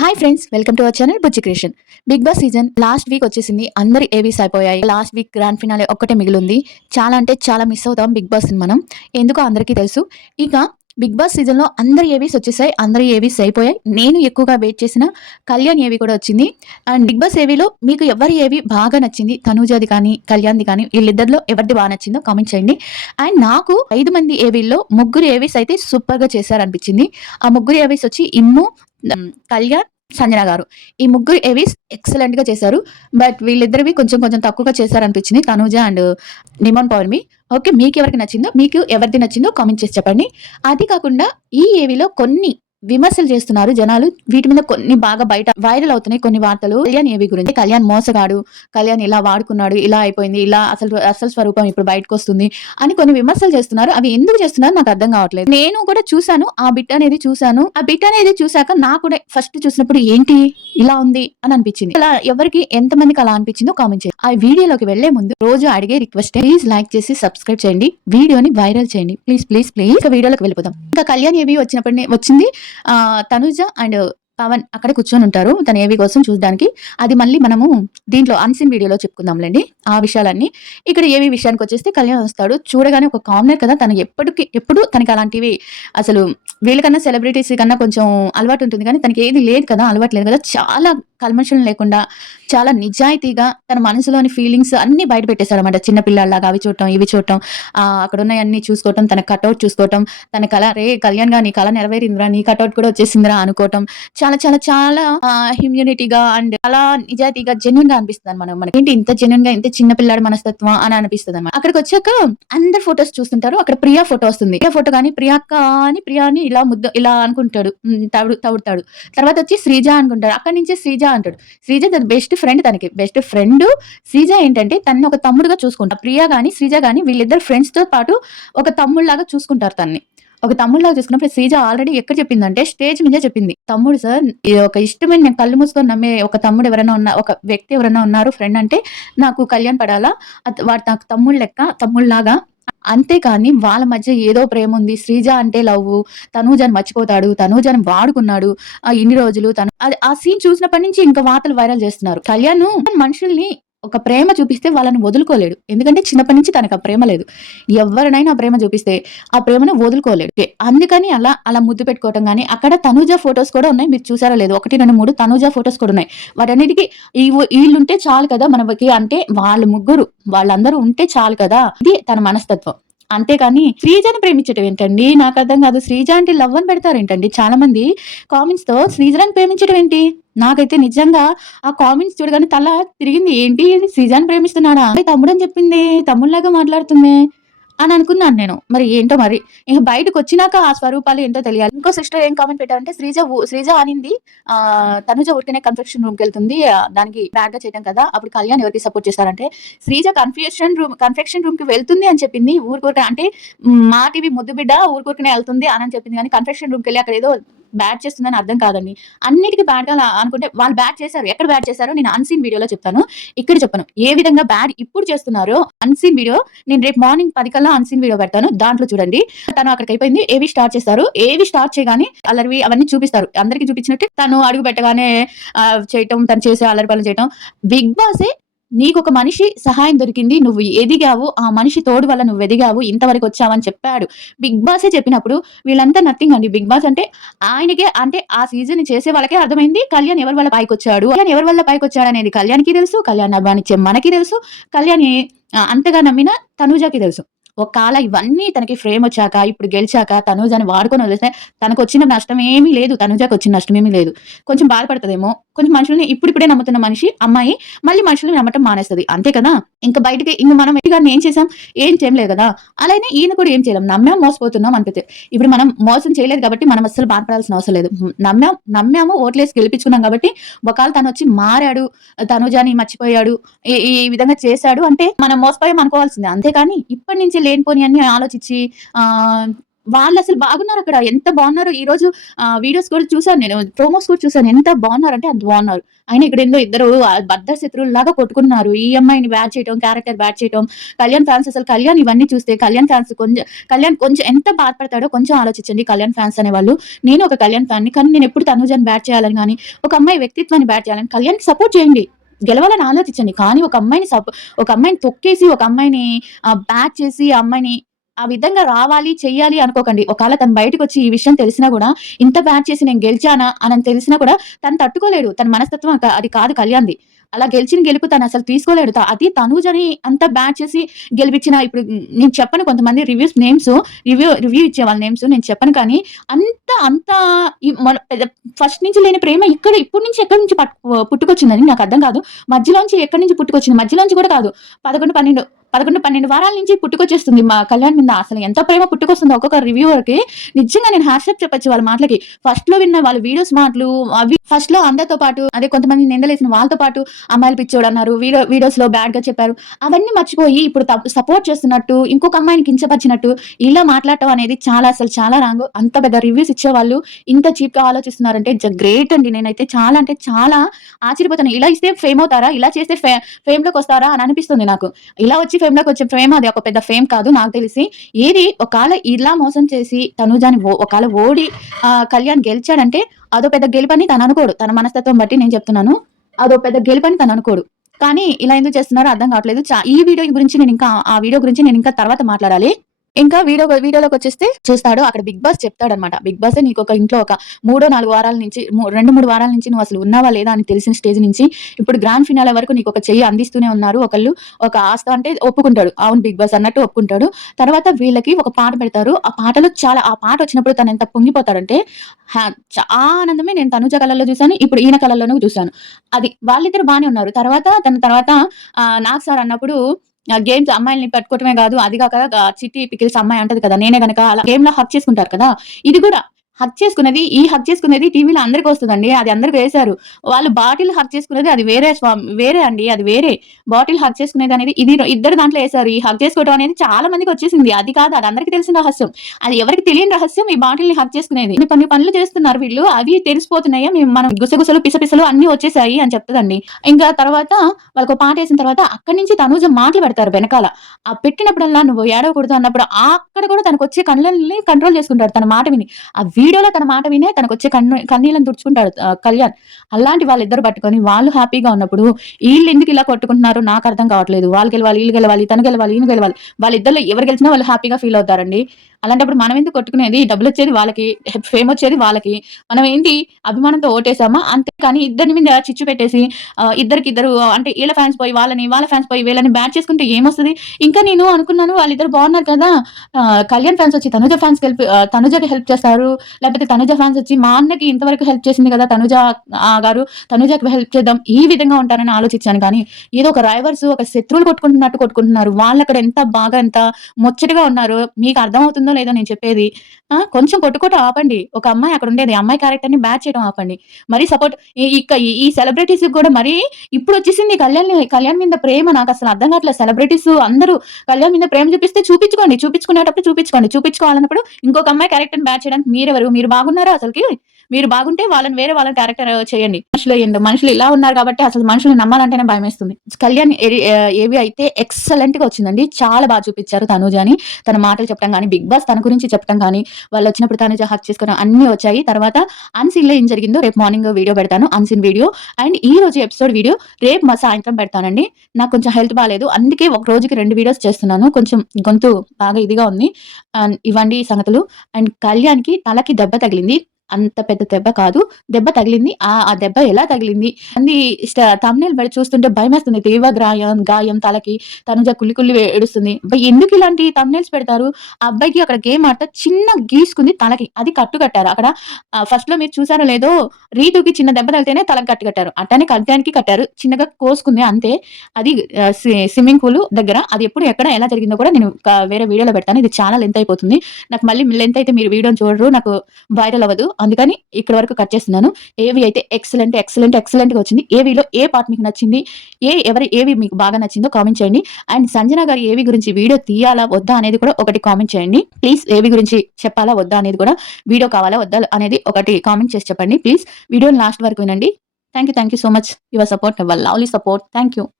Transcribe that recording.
Hi friends, welcome to our channel Bujji creation. Bigg Boss season last week వచ్చేసింది. అందరి Avis అయిపోయాయి. Last week grand finale ఒక్కటే మిగిలింది. చాలా అంటే చాలా మిస్ అవుతాం బిగ్ బాస్ ని మనం. ఎందుకో అందరికీ తెలుసు. ఇక బిగ్ బాస్ సీజన్ లో అందరి ఏవీస్ వచ్చేసాయి. అందరి ఏవీస్ అయిపోయాయి. నేను ఎక్కువగా వెయిట్ చేసిన కళ్యాణ్ ఏవి కూడా వచ్చింది. అండ్ బిగ్ బాస్ ఏవీలో మీకు ఎవరి ఏవి బాగా నచ్చింది? తనూజాది కానీ కళ్యాణ్ది కానీ వీళ్ళిద్దరిలో ఎవరిది బాగా నచ్చిందో కామెంట్ చేయండి. అండ్ నాకు 5 మంది ఏవీల్లో ముగ్గురు ఏవీస్ అయితే సూపర్ గా చేశారనిపించింది. ఆ ముగ్గురు ఏవీస్ వచ్చి ఇమ్ము, కళ్యాణ్, సంజన గారు. ఈ ముగ్గురు ఏవీస్ ఎక్సలెంట్ గా చేశారు. బట్ వీళ్ళిద్దరివి కొంచెం కొంచెం తక్కువగా చేశారనిపించింది, తనూజ అండ్ నిమోన్ పౌర్ణమి. ఓకే, మీకు ఎవరికి నచ్చిందో, మీకు ఎవరిది నచ్చిందో కామెంట్ చేసి చెప్పండి. అది కాకుండా ఈ ఏవీలో కొన్ని విమర్శలు చేస్తున్నారు జనాలు. వీటి మీద కొన్ని బాగా బయట వైరల్ అవుతున్నాయి కొన్ని వార్తలు. కళ్యాణ్ ఏవి గురించి, కళ్యాణ్ మోసగాడు, కళ్యాణ్ ఇలా వాడుకున్నాడు, ఇలా అయిపోయింది, ఇలా అసలు స్వరూపం ఇప్పుడు బయటకు వస్తుంది అని కొన్ని విమర్శలు చేస్తున్నారు. అవి ఎందుకు చేస్తున్నారు నాకు అర్థం కావట్లేదు. నేను కూడా చూసాను, ఆ బిట్ అనేది చూసాను. ఆ బిట్ అనేది చూసాక నాకు కూడా ఫస్ట్ చూసినప్పుడు ఏంటి ఇలా ఉంది అని అనిపించింది. అలా ఎవరికి ఎంతమందికి అలా అనిపించిందో కామెంట్ చేయండి. ఆ వీడియోలోకి వెళ్లే ముందు రోజు అడిగే రిక్వెస్ట్, ప్లీజ్ లైక్ చేసి సబ్స్క్రైబ్ చేయండి, వీడియోని వైరల్ చేయండి, ప్లీజ్ ప్లీజ్ ప్లీజ్. ఇక వీడియోలోకి వెళ్ళిపోదాం. ఇంకా కళ్యాణ్ ఏవి వచ్చింది. తనుజ అండ్ పవన్ అక్కడ కూర్చొని ఉంటారు తన ఏవి కోసం చూడడానికి. అది మళ్ళీ మనము దీంట్లో అన్సీన్ వీడియోలో చెప్పుకుందాంలేండి ఆ విషయాలన్నీ. ఇక్కడ ఏవి విషయానికి వచ్చేస్తే కళ్యాణ్ వస్తాడు. చూడగానే ఒక కామనర్ కదా, తనకి ఎప్పుడు తనకి అలాంటివి అసలు వీళ్ళకన్నా సెలబ్రిటీస్ కన్నా కొంచెం అలవాటు ఉంటుంది, కానీ తనకి ఏది లేదు కదా, అలవాటు లేదు కదా. చాలా కల్మషం లేకుండా చాలా నిజాయితీగా తన మనసులోని ఫీలింగ్స్ అన్ని బయట పెట్టేశారు అనమాట. చిన్న పిల్లల్లాగా అవి చూడటం ఇవి చూడటం, అక్కడ ఉన్నాయన్నీ చూసుకోవటం, తన కట్అవుట్ చూసుకోవటం, తన కళ రే కళ్యాణ్ గా నీ కళ నెరవేరిందిరా, నీ కట్అవుట్ కూడా వచ్చేసిందిరా అనుకోవటం. చాలా చాలా చాలా హ్యూమినిటీగా అండ్ చాలా నిజాయితీగా జెన్యున్ గా అనిపిస్తుంది అనమాట. మనకి ఏంటి ఇంత జెన్యున్ గా, ఇంత చిన్న పిల్లాడి మనస్తత్వం అని అనిపిస్తుంది అనమాట. అక్కడికి వచ్చాక అందరు ఫొటోస్ చూస్తుంటారు. అక్కడ ప్రియా ఫోటో వస్తుంది. ప్రియా ఫోటో కానీ ప్రియాక్క అని ప్రియాని ఇలా ఇలా అనుకుంటాడు, తవుడుతాడు. తర్వాత వచ్చి శ్రీజ అనుకుంటాడు. అక్కడి నుంచే శ్రీజ అంటాడు. శ్రీజ తన బెస్ట్ ఫ్రెండ్, తనకి బెస్ట్ ఫ్రెండ్. శ్రీజ ఏంటంటే తనని ఒక తమ్ముడుగా చూసుకుంటారు. ప్రియా గాని శ్రీజ గాని వీళ్ళిద్దరు ఫ్రెండ్స్ తో పాటు ఒక తమ్ముళ్లాగా చూసుకుంటారు తనని. ఒక తమ్ముళ్ళగా చూసుకున్నప్పుడు శ్రీజ ఆల్రెడీ ఎక్కడ చెప్పిందంటే స్టేజ్ మీద చెప్పింది, తమ్ముడు సార్ ఒక ఇష్టమైన నేను కళ్ళు మూసుకొని నమ్మే ఒక తమ్ముడు ఎవరైనా ఉన్నా, ఒక వ్యక్తి ఎవరైనా ఉన్నారు ఫ్రెండ్ అంటే నాకు కళ్యాణ్ పడాలా, వాడు నాకు తమ్ముడు లెక్క, తమ్ముళ్ళలాగా. అంతేకాని వాళ్ళ మధ్య ఏదో ప్రేమ ఉంది, శ్రీజ అంటే లవ్, తనూజని మర్చిపోతాడు, తనూజని వాడుకున్నాడు ఇన్ని రోజులు. తను ఆ సీన్ చూసినప్పటి నుంచి ఇంకా వార్తలు వైరల్ చేస్తున్నారు. కళ్యాణ్ మనుషుల్ని ఒక ప్రేమ చూపిస్తే వాళ్ళని వదులుకోలేడు, ఎందుకంటే చిన్నప్పటి నుంచి తనకు ఆ ప్రేమ లేదు. ఎవరినైనా ఆ ప్రేమ చూపిస్తే ఆ ప్రేమను వదులుకోలేడు. అందుకని అలా అలా ముద్దు పెట్టుకోవటం. కానీ అక్కడ తనూజ ఫొటోస్ కూడా ఉన్నాయి, మీరు చూసారా లేదు, 1, 2, 3 తనూజ ఫొటోస్ కూడా ఉన్నాయి. వాటన్నిటికీ వీళ్ళుంటే చాలు కదా మనకి, అంటే వాళ్ళందరూ ఉంటే చాలు కదా, ఇది తన మనస్తత్వం. అంతేకాని శ్రీజని ప్రేమించటం ఏంటండి నాకు అర్థం కాదు. శ్రీజ అంటే లవ్ అని పెడతారు ఏంటండి చాలా మంది కామెంట్స్ తో. శ్రీజని ప్రేమించడం ఏంటి? నాకైతే నిజంగా ఆ కామెంట్స్ చూడగానే తల తిరిగింది. ఏంటి శ్రీజాని ప్రేమిస్తున్నాడా, తమ్ముడు అని చెప్పింది, తమ్ముళ్ళగా మాట్లాడుతుంది అని అనుకున్నాను నేను. మరి ఏంటో మరి ఇంకా బయటకు వచ్చినాక ఆ స్వరూపాలు ఏంటో తెలియాలి. ఇంకో సిస్టర్ ఏం కామెంట్ పెట్టారంటే, శ్రీజ అనింది తనుజ ఊరికనే కన్ఫెక్షన్ రూమ్ కి వెళ్తుంది, దానికి బ్యాడ్ గా చేయడం కదా, అప్పుడు కళ్యాణ్ ఎవరికి సపోర్ట్ చేశారంటే శ్రీజ కన్ఫెక్షన్ రూమ్ కి వెళ్తుంది అని చెప్పింది. ఊరికూరికే అంటే మా టీవీ ముద్దు బిడ్డ ఊరికూరికనే వెళ్తుంది అని చెప్పింది, కానీ కన్ఫెక్షన్ రూమ్ కి వెళ్ళి అక్కడ ఏదో బ్యాట్ చేస్తుందని అర్థం కాదండి. అన్నిటికీ బ్యాడ్ గా అనుకుంటే వాళ్ళు బ్యాట్ చేశారు. ఎక్కడ బ్యాట్ చేశారో నేను అన్సీన్ వీడియోలో చెప్తాను, ఇక్కడ చెప్పను. ఏ విధంగా బ్యాడ్ ఇప్పుడు చేస్తున్నారో అన్సీన్ వీడియో నేను రేపు మార్నింగ్ 10 కల్లా అన్సీన్ వీడియో పెడతాను, దాంట్లో చూడండి. తను అక్కడికి అయిపోయింది, ఏవి స్టార్ట్ చేస్తారు. ఏవి స్టార్ట్ చేయగానే అల్లరివి అవన్నీ చూపిస్తారు. అందరికి చూపించినట్టే తను అడుగు పెట్టగానే చేయటం, తను చేసే అల్లరి పనులు చేయటం. బిగ్ బాసే నీకు ఒక మనిషి సహాయం దొరికింది, నువ్వు ఎదిగావు, ఆ మనిషి తోడు వల్ల నువ్వు ఎదిగావు, ఇంతవరకు వచ్చావని చెప్పాడు బిగ్ బాసే చెప్పినప్పుడు వీళ్ళంతా నథింగ్ అండి. బిగ్ బాస్ అంటే ఆయనకే, అంటే ఆ సీజన్ చేసే వాళ్ళకే అర్థమైంది కళ్యాణ్ ఎవరి వల్ల పైకి వచ్చాడు, కళ్యాణ్ ఎవరి వల్ల పైకి వచ్చాడు అనేది కళ్యాణ్కి తెలుసు, కళ్యాణ్ అభిమానించే మనకి తెలుసు, కళ్యాణ్ అంతగా నమ్మిన తనూజకి తెలుసు. ఒకవేళ ఇవన్నీ తనకి ఫ్రేమ్ వచ్చాక, ఇప్పుడు గెలిచాక తనూజని వాడుకొని వదిలేస్తే తనకు వచ్చిన నష్టం ఏమీ లేదు, తనూజకి వచ్చిన నష్టం ఏమీ లేదు. కొంచెం బాధపడుతుందేమో, కొంచెం మనుషుల్ని ఇప్పుడిప్పుడే నమ్ముతున్న అమ్మాయి మళ్ళీ మనుషుల్ని నమ్మటం మానేస్తుంది, అంతే కదా. ఇంకా బయటకి మనం ఎట్టిగానే ఏం చేసాం, ఏం చేయలేదు కదా. అలానే ఈయన కూడా ఏం చేయలేం, నమ్మాం మోసపోతున్నాం అనిపిస్తే. ఇప్పుడు మనం మోసం చేయలేదు కాబట్టి మనం అస్సలు బాధపడాల్సిన అవసరం లేదు. నమ్మాము ఓట్లేసి గెలిపించుకున్నాం కాబట్టి ఒకవేళ తను వచ్చి మారాడు, తనూజని మర్చిపోయాడు, ఈ విధంగా చేశాడు అంటే మనం మోసపోయాం అనుకోవాల్సిందే. అంతేకాని ఇప్పటి నుంచి లేనిపోని అన్ని ఆలోచించి వాళ్ళసలు బాగున్నారక్కడ. ఎంత బాగున్నారో ఈరోజు వీడియోస్ కూడా చూసాను నేను. ప్రోమోస్ కూడా చూసాను. ఎంత బాగున్నారంటే అంత బాగున్నారు. అయినా ఇక్కడేందో ఇద్దరు బద్ధ శత్రువుల్లాగా కొట్టుకున్నారు. ఈ అమ్మాయిని బ్యాడ్ చేయటం, క్యారెక్టర్ బ్యాడ్ చేయటం. కళ్యాణ్ ఫ్యాన్స్ అసలు కళ్యాణ్ ఇవన్నీ చూస్తే కళ్యాణ్ కొంచెం ఎంత బాధపడతాడో కొంచెం ఆలోచించండి కళ్యాణ్ ఫ్యాన్స్ అనేవాళ్ళు. నేను ఒక కళ్యాణ్ ఫ్యాన్‌ని. కానీ నేనెప్పుడు తనూజని బ్యాడ్ చేయాలని గాని, ఒక అమ్మాయి వ్యక్తిత్వాన్ని బ్యాడ్ చేయాలని కళ్యాణ్‌కి సపోర్ట్ చేయండి. గెలవాలని ఆలోచించండి. కానీ ఒక అమ్మాయిని తొక్కేసి, ఒక అమ్మాయిని బ్యాడ్ చేసి, ఆ అమ్మాయిని ఆ విధంగా రావాలి, చెయ్యాలి అనుకోకండి. ఒకాళ తను బయటకొచ్చి ఈ విషయం తెలిసినా గూడా, ఇంత బ్యాడ్ చేసి నేను గెలిచానా అని తెలిసినా కూడా తను తట్టుకోలేడు. తన మనస్తత్వం అది కాదు కళ్యాణ్‌ది. అలా గెలిచిన గెలుపు తనసలు తీసుకోలేడు. అది తనూజని అంత బ్యాడ్ చేసి గెలిపించిన ఇప్పుడు నేను చెప్పను కొంతమంది రివ్యూ ఇచ్చే వాళ్ళ నేమ్స్ నేను చెప్పను కానీ, అంత అంత మన పెద్ద ఫస్ట్ నుంచి లేని ప్రేమ ఇప్పటి నుంచి ఎక్కడి నుంచి పుట్టుకొచ్చిందని నాకర్థం కాదు. మధ్యలోంచి ఎక్కడి నుంచి పుట్టుకొచ్చింది? మధ్యలోంచి కూడా కాదు. 12 వారాల నుంచి పుట్టుకొచ్చేస్తుంది మా కళ్యాణ్ మీద. అసలు ఎంత ప్రేమ పుట్టుకొస్తుందో ఒక్కొక్క రివ్యూవర్‌కి నిజంగా నేను హ్యాట్సాప్ చెప్పొచ్చు వాళ్ళ మాటలకి. ఫస్ట్‌లో విన్న వాళ్ళ మాటలు అవి ఫస్ట్‌లో అందరితో పాటు అదే కొంతమంది నిందలేసిన వాళ్ళతో పాటు అమ్మాయిలు పిచ్చోడన్నారు. వీడియోస్‌లో బ్యాడ్‌గా చెప్పారు. అవన్నీ మర్చిపోయి ఇప్పుడు సపోర్ట్ చేస్తున్నట్టు, ఇంకొక అమ్మాయిని కించపరిచినట్టు ఇలా మాట్లాడటం అనేది చాలా చాలా రాంగ్. అంత పెద్ద రివ్యూస్ ఇచ్చేవాళ్ళు ఇంత చీప్‌గా ఆలోచిస్తున్నారంటే గ్రేట్ అండి. నేనైతే చాలా అంటే చాలా ఆశ్చర్యపోతాను. ఇలా ఇస్తే ఫేమ్ అవుతారా? ఇలా చేస్తే ఫేమ్‌లోకొస్తారా అని అనిపిస్తుంది నాకు. ఇలా వచ్చి ఫేమ్‌లోకొచ్చే ఫేమ్ అది ఒక పెద్ద ఫేమ్ కాదు నాకు తెలిసి. ఒకాళ ఇలా మోసం చేసి తనూజాని ఒకాళ ఓడి కళ్యాణ్ గెలిచాడంటే అదో పెద్ద గెలుపని తను అనుకోడు. తన మనస్తత్వం బట్టి నేను చెప్తున్నాను. అదో పెద్ద గెలుపని తను అనుకోడు. కానీ ఇలా ఎందుకు చేస్తున్నారో అర్థం కావట్లేదు. ఈ వీడియో గురించి ఆ వీడియో గురించి నేను ఇంకా తర్వాత మాట్లాడాలి. ఇంకా వీడియోలోకొచ్చేస్తే చూస్తాడు. అక్కడ బిగ్ బాస్ చెప్తాడనమాట. బిగ్ బాసే నీకొక ఇంట్లో ఒక 3 వారాల నుంచి 2, 3 వారాల నుంచి నువ్వసలు ఉన్నావా లేదా అని తెలిసిన స్టేజ్ నుంచి ఇప్పుడు గ్రాండ్ ఫినాలే వరకు నీకొక చెయ్యి అందిస్తూనే ఉన్నారు. ఒక ఆస్త అంటే ఒప్పుకుంటాడు. అవును బిగ్ బాస్ అన్నట్టు ఒప్పుకుంటాడు. తర్వాత వీళ్ళకి ఒక పాట పెడతారు. ఆ పాట వచ్చినప్పుడు తను ఎంత పొంగిపోతాడంటే ఆ ఆనందమే నేను తనుజ కళల్లో చూసాను. ఇప్పుడు ఈయన కళల్లోనూ చూసాను. అది వాళ్ళిద్దరు బానే ఉన్నారు. తర్వాత నాగ్ సార్ అన్నప్పుడు గేమ్స్ అమ్మాయిల్ని పట్టుకోవటమే గాదు. అది గాక చిట్టి పికిల్స్ అమ్మాయి అంటది కదా! నేనే గనక అలా గేమ్‌లో హగ్ చేసుకుంటారు కదా! ఇది గూడా హగ్ చేసుకునేది టీవీలో అందరికొస్తదండి. అది అందరికి వేశారు. వాళ్ళు బాటిల్ హగ్ చేసుకునేది అది వేరే అండి. అది వేరే. బాటిల్ హగ్ చేసుకునేదనేది ఇది ఇద్దరు దాంట్లో ఏశారు. ఈ హగ్ చేసుకోవడం అనేది చాలా మందికొచ్చేసింది. అది కాదు. అది అందరికి తెలిసిన రహస్యం. అది ఎవరికీ తెలియని రహస్యం ఈ బాటిల్‌ని హగ్ చేసుకునేది. కొన్ని పనులు చేస్తున్నారు వీళ్ళు. అవి తెలిసిపోతున్నాయా మనం గుసగుసలు, పిసపిసలు అన్నీ వచ్చేసాయి అని చెప్తదండి. ఇంకా తర్వాత వాళ్ళకో పాటేసిన తర్వాత అక్కడి నుంచి తనూజ మాటలు పెడతారు వెనకాల. ఆ పెట్టినప్పుడల్లా నువ్వు ఏడవకూడదు అన్నప్పుడు అక్కడ కూడా తనకొచ్చే కళ్ళని కంట్రోల్ చేసుకుంటాడు తన మాట విని. ఆ వీడియోలో తన మాట వినే తనకొచ్చే కన్నీళ్ళని తుడుచుకుంటాడు కళ్యాణ్. అలాంటి వాళ్ళిద్దరు పట్టుకొని వాళ్ళు హ్యాపీగా ఉన్నప్పుడు ఈళ్ళెందుకు ఇలా కొట్టుకుంటున్నారో నాకర్థం కావట్లేదు. వాళ్ళు గెలవాలి, ఈళ్ళు గెలవాలి, తను గెలవాలి, ఈయన గెలవాలి. వాళ్ళిద్దరిలో ఎవరు గెలిచినా వాళ్ళు హ్యాపీగా ఫీల్ అవుతారండి. అలాంటప్పుడు మనం ఎందుకు కొట్టుకునేది? డబ్బులొచ్చేది వాళ్ళకి, ఫేమొచ్చేది వాళ్ళకి. మనం ఏంటి అభిమానంతో ఓటేసామా అంతే. కానీ ఇద్దరి మీద చిచ్చు పెట్టేసి ఇద్దరికిద్దరు అంటే ఈళ్ళ ఫ్యాన్స్ పోయి వాళ్ళని, వాళ్ళ ఫ్యాన్స్ పోయి వీళ్ళని బ్యాడ్ చేసుకుంటే ఏమొస్తది? ఇంకా నేను అనుకున్నాను వాళ్ళిద్దరు బాగున్నారు కదా! కళ్యాణ్ ఫ్యాన్స్ వచ్చి తనుజకి హెల్ప్ చేస్తారు. లేకపోతే తనుజ ఫ్యాన్స్ వచ్చి మా అన్నకి ఇంతవరకు హెల్ప్ చేసింది కదా తనుజ గారు, తనుజకి హెల్ప్ చేద్దాం. ఈ విధంగా ఉంటారని ఆలోచించాను కానీ, ఏదో ఒక రైవల్స్, ఒక శత్రువులు కొట్టుకుంటున్నట్టు కొట్టుకుంటున్నారు. వాళ్ళక్కడ ఎంత ముచ్చటగా ఉన్నారో మీకు అర్థమవుతుందో లేదో నేను చెప్పేది. కొంచెం కొట్టుకోవటం ఆపండి. ఒక అమ్మాయి అక్కడ ఉండేది. అమ్మాయి క్యారెక్టర్‌ని బ్యాడ్ చేయడం ఆపండి. మరీ సపోర్ట్ ఈ సెలబ్రిటీస్‌కి కూడా మరీ ఇప్పుడొచ్చేసింది కళ్యాణ్ మీద ప్రేమ నాకసలు అర్థం కావట్లేదు. సెలబ్రిటీస్ అందరూ కళ్యాణ్ మీద ప్రేమ చూపిస్తే చూపించుకోండి. చూపించుకునేటప్పుడు చూపించుకోండి. చూపించుకోవాలన్నప్పుడు ఇంకొక అమ్మాయి క్యారెక్టర్‌ని బ్యాడ్ చేయడానికి మీరెవరు? మీరు బాగున్నారా అసలకి? మీరు బాగుంటే వేరే వాళ్ళని క్యారెక్టర్ చేయండి. మనుషులు ఇలా ఉన్నారు కాబట్టి అసలు మనుషుల్ని నమ్మాలంటేనే భయమేస్తుంది. కళ్యాణ్ ఏవి అయితే ఎక్సలెంట్‌గా వచ్చిందండి. చాలా బాగా చూపించారు తనూజని. తన మాటలు చెప్పడం గాని, బిగ్ బాస్ తన గురించి చెప్పడం గాని, వాళ్ళొచ్చినప్పుడు తనుజ హగ్ చేసుకోవడం అన్నీ వచ్చాయి. తర్వాత అన్‌సీన్‌లో ఏం జరిగిందో రేపు మార్నింగ్ వీడియో పెడతాను. అన్‌సీన్ వీడియో అండ్ ఈ రోజు ఎపిసోడ్ వీడియో రేపు సాయంత్రం పెడతానండి. నాకు కొంచెం హెల్త్ బాలేదు. అందుకే ఒక రోజుకి 2 వీడియోస్ చేస్తున్నాను. కొంచెం గొంతు బాగా ఇదిగా ఉంది. ఇవండి సంగతులు. అండ్ కళ్యాణ్‌కి తలకి దెబ్బ తగిలింది. అంత పెద్ద దెబ్బ కాదు. దెబ్బ తగిలింది. ఆ దెబ్బ ఎలా తగిలింది అది థంబ్‌నెయిల్ పెట్టి చూస్తుంటే భయమేస్తుంది. తీవ్ర గాయం తలకి. తనుజ కుళ్ళి ఏడుస్తుంది. ఎందుకు ఇలాంటి థంబ్‌నెయిల్స్ పెడతారు? ఆ అబ్బాయికి అక్కడ గేమ్ ఆడతా చిన్న గీసుకుంది తలకి. అది కట్టారు. అక్కడ ఫస్ట్‌లో మీరు చూసారో లేదో రీతుకి చిన్న దెబ్బ తగిలితేనే తలకి కట్టారు. అట్టనే కళ్యాణ్‌కి కట్టారు. చిన్నగా కోసుకుంది అంతే. అది స్విమ్మింగ్ పూల్ దగ్గర. అది ఎప్పుడు ఎక్కడ ఎలా జరిగిందో కూడా నేను వేరే వీడియోలో పెడతాను. ఇది చాలా లెంత్ అయిపోతుంది. నాకు మళ్ళీ లెంత్ అయితే మీరు వీడియోని చూడరు. నాకు వైరల్ అవ్వదు. అందుకని ఇక్కడ వరకు కట్ చేస్తున్నాను. ఏవి అయితే ఎక్సలెంట్‌గా వచ్చింది. ఏవిలో ఏ పార్ట్ మీకు నచ్చింది? ఎవరి ఏవి మీకు బాగా నచ్చిందో కామెంట్ చేయండి. అండ్ సంజన గారి ఏవి గురించి వీడియో తీయాలా వద్దా అనేది కూడా ఒకటి కామెంట్ చేయండి. ప్లీజ్ ఏవి గురించి చెప్పాలా వద్దా అనేది కూడా వీడియో కావాలా వద్దా అనేది ఒకటి కామెంట్ చేసి చెప్పండి. ప్లీజ్ వీడియోని లాస్ట్ వరకు వినండి. Thank you so much your support. Your lovely support. Thank you.